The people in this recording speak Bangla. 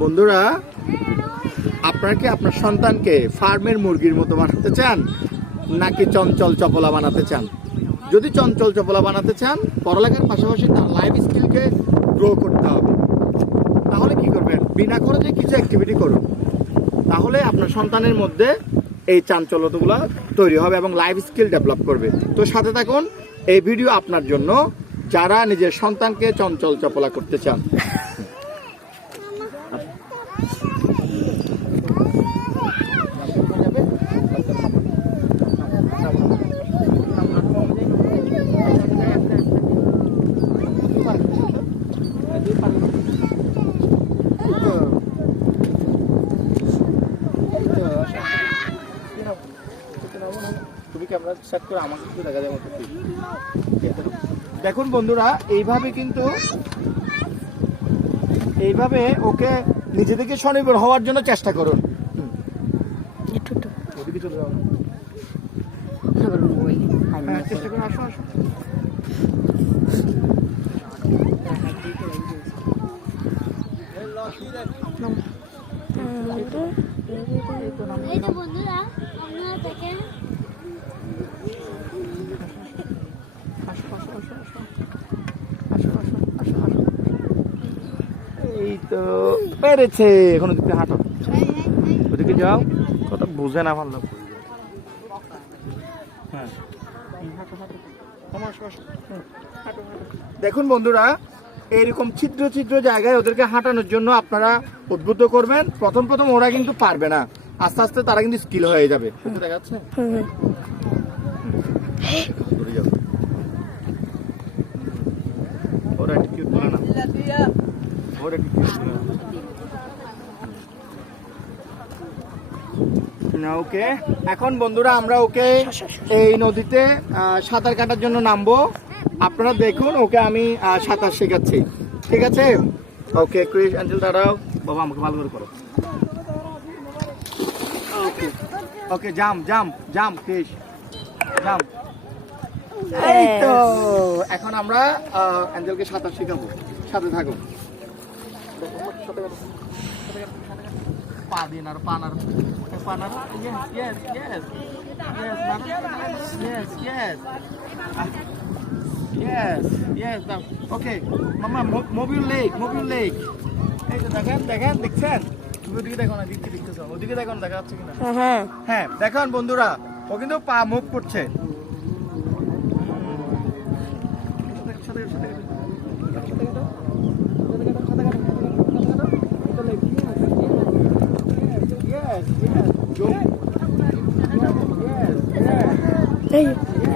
বন্ধুরা, আপনারা কি আপনার সন্তানকে ফার্মের মুরগির মতো বানাতে চান, নাকি চঞ্চল চপলা বানাতে চান? যদি চঞ্চল চপলা বানাতে চান, পড়ালেখার পাশাপাশি তার লাইফ স্কিলকে গ্রো করতে হবে। তাহলে কি করবেন? বিনা খরচে কিছু অ্যাক্টিভিটি করুন। তাহলে আপনার সন্তানের মধ্যে এই চাঞ্চল্যতাগুলো তৈরি হবে এবং লাইফ স্কিল ডেভেলপ করবে। তো সাথে থাকুন, এই ভিডিও আপনার জন্য। যারা নিজের সন্তানকে চঞ্চল চপলা করতে চান ক্যামেরা সেট করে দেখা দেখুন বন্ধুরা এইভাবে কিন্তু এইভাবে ওকে নিজেদেরকে স্বনির্ভর হওয়ার জন্য চেষ্টা করুন। চেষ্টা করুন এই তো বন্ধুরা আপনারা দেখেন এই তো পেরেছে এখন ওদিকে হাঁটো। ওদিকে যাও কথা বুঝে না ভালো হ্যাঁ। দেখুন বন্ধুরা এইরকম ছিদ্র ছিদ্র জায়গায় ওদেরকে হাঁটানোর জন্য আপনারা উদ্বুদ্ধ করবেন। প্রথম প্রথম ওরা কিন্তু পারবে না। আস্তে আস্তে তারা কিন্তু স্কিল হয়ে যাবে। দেখা যাচ্ছে দূরে যাও। ওরা attitude বলে না। ওর attitude বলে না। ওকে। এখন বন্ধুরা আমরা ওকে এই নদীতে সাঁতার কাটার জন্য নামবো। আপনারা দেখুন ওকে আমি সাঁতার শেখাচ্ছি। ঠিক আছে? ওকে ক্রিস অ্যাঞ্জেল দাঁড়াও। বাবা আমাকে ভালো করে করো ওকে ওকে জাম জাম জাম ক্রিস। জাম এই তো এখন আমরা অ্যাঞ্জেলকে সাঁতার শেখাবো। সাথে থাকো পা দিয়ে নাড়ো পা নাড়ো পা নাড়ো yes yes yes yes yes yes yes দাও ওকে মামা মোবিল লেক মোবিল লেক এই তো দেখেন দেখেন দেখছেন? ওদিকে দেখো না দিদি দেখতেছ। ওদিকে দেখো না দেখা যাচ্ছে কিনা? হ্যাঁ। হ্যাঁ দেখেন বন্ধুরা ও কিন্তু পা মুখ করছে। Hey.